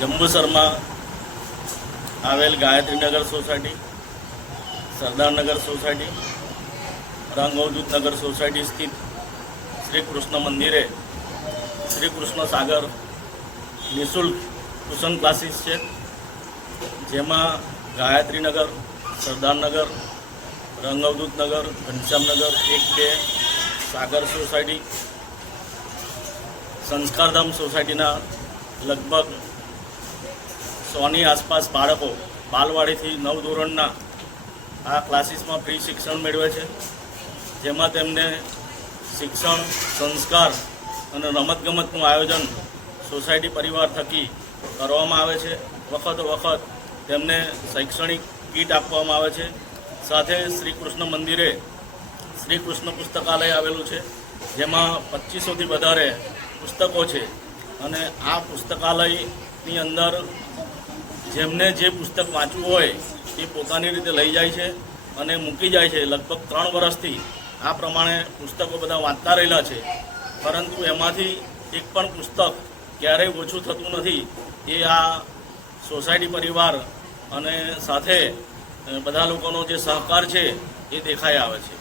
જંબુસરમાં આવેલ Gayatrinagar society Sardarnagar society Rangavadhoot Nagar society સ્થિત શ્રી કૃષ્ણ મંદિરે શ્રી કૃષ્ણ સાગર નિઃશુલ્ક ટ્યુશન ક્લાસીસ છે. જેમાં ગાયત્રીનગર સરદારનગર રંગવદૂતનગર ઘનશ્યામનગર એક બે સાગર સોસાયટી, સંસ્કારધામ સોસાયટીના લગભગ સોની આસપાસ બાળકો બાલવાડીથી નવ ધોરણના આ ક્લાસીસમાં ફ્રી શિક્ષણ મેળવે છે. જેમાં તેમને શિક્ષણ, સંસ્કાર અને રમતગમતનું આયોજન સોસાયટી પરિવાર થકી કરવામાં આવે છે. વખત વખત તેમને શૈક્ષણિક કીટ આપવામાં આવે છે. સાથે શ્રી કૃષ્ણ મંદિરે શ્રી કૃષ્ણ પુસ્તકાલય આવેલું છે, જેમાં પચીસોથી વધારે પુસ્તકો છે. અને આ પુસ્તકાલયની અંદર જેમને જે પુસ્તક વાંચવું હોય એ પોતાની રીતે લઈ જાય છે અને મૂકી જાય છે. લગભગ ત્રણ વર્ષથી આ પ્રમાણે પુસ્તકો બધા વાંચતા રહેલા છે. પરંતુ એમાંથી એક પણ પુસ્તક ક્યારેય ઓછું થતું નથી. એ આ સોસાયટી પરિવાર અને સાથે બધા લોકોનો જે સહકાર છે એ દેખાઈ આવે છે.